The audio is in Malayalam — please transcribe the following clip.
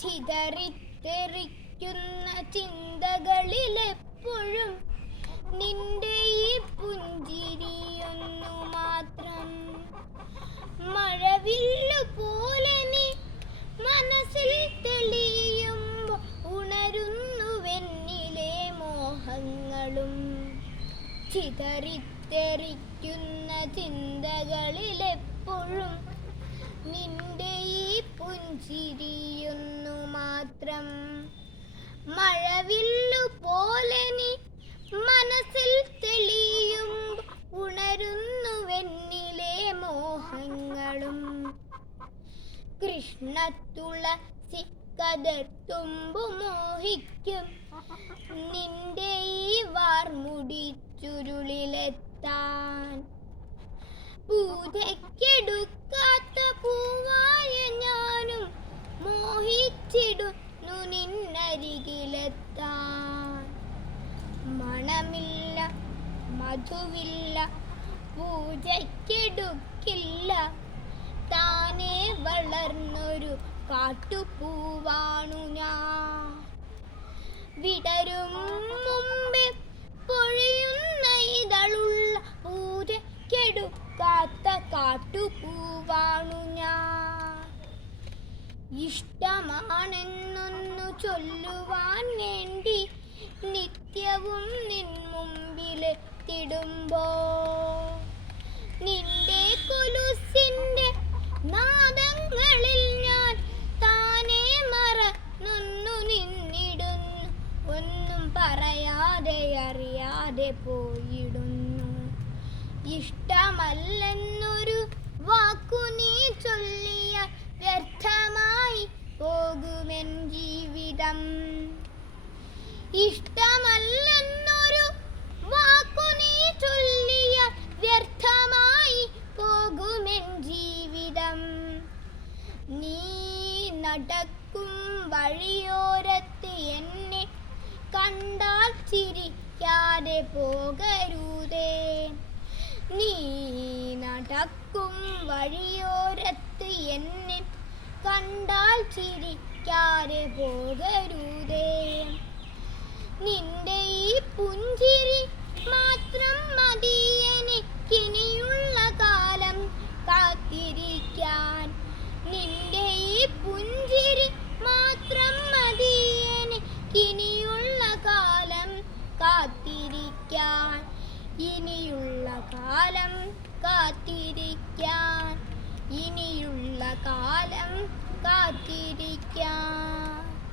ചിതറിത്തെറിക്കുന്ന ചിന്തകളിലെപ്പോഴും നിന്റെ ഈ പുഞ്ചിരിയൊന്നു മാത്രം. മഴവില്ലു പോലെ നീ മനസ്സിൽ തെളിയുമ്പോൾ ഉണരുന്നുവെന്നിലെ മോഹങ്ങളും. ചിതറിത്തെറിക്കുന്ന ചിന്തകളിലെപ്പോഴും നിന്റെ ഈ പുഞ്ചിരിയൊന്നു മാത്രം. മഴവില്ലു പോലെ നീ മനസ്സിൽ തെളിയുമ്പോൾ ഉണരുന്നുവെന്നിലെ മോഹങ്ങളും. കൃഷ്ണത്തുളസി കതർത്തുമ്പു മോഹിക്കും നിന്റെ ഈ വാർമുടി ചുരുളിലെത്താൻ. പൂജയ്ക്കെടുക്കാത്ത പൂവായ ഞാനും മോഹിച്ചിടുന്നു നിന്നരികിലെത്താൻ. മണമില്ല, മധുവില്ല, പൂജയ്ക്കെടുക്കില്ല, താനേ വളർന്നൊരു കാട്ടുപൂവാണു ഞാൻ. വിടരും മുമ്പേ പൊഴിയുന്ന ഇതളുള്ള പൂജയ്ക്കെടുക്കാത്ത കാട്ടുപൂവാണു ഞാൻ. ഇഷ്ടമാണെന്നൊന്നു ചൊല്ലുവാൻ വേണ്ടി നിത്യവും നിൻ മുമ്പിലെത്തിടുമ്പോ നിന്റെ കൊലുസിന്റെ നാദങ്ങളിൽ ഞാൻ താനേ മറന്നു നിന്നിടുന്നു. ഒന്നും പറയാതെ അറിയാതെ പോയിടുന്നു. ഇഷ്ടമല്ലെന്നൊരു വാക്കു നീ ചൊല്ലിയ വ്യർത്ഥമായി പോകുമെൻ ജീവിതം. ഇഷ്ടമല്ലെന്നൊരു വാക്കു നീ ചൊല്ലിയ വ്യർത്ഥമായി പോകുമെൻ ജീവിതം. നീ നടക്കും വഴിയോരത്ത് എന്നെ കണ്ടാൽ ചിരിക്കാതെ പോകരുതേ. നീ നടക്കും വഴിയോരത്ത് എന്നെ കണ്ടാൽ ചിരിക്കാതെ പോകരുതേ. നിന്റെ ഈ പുഞ്ചിരി മാത്രം മതി എനിക്കിനി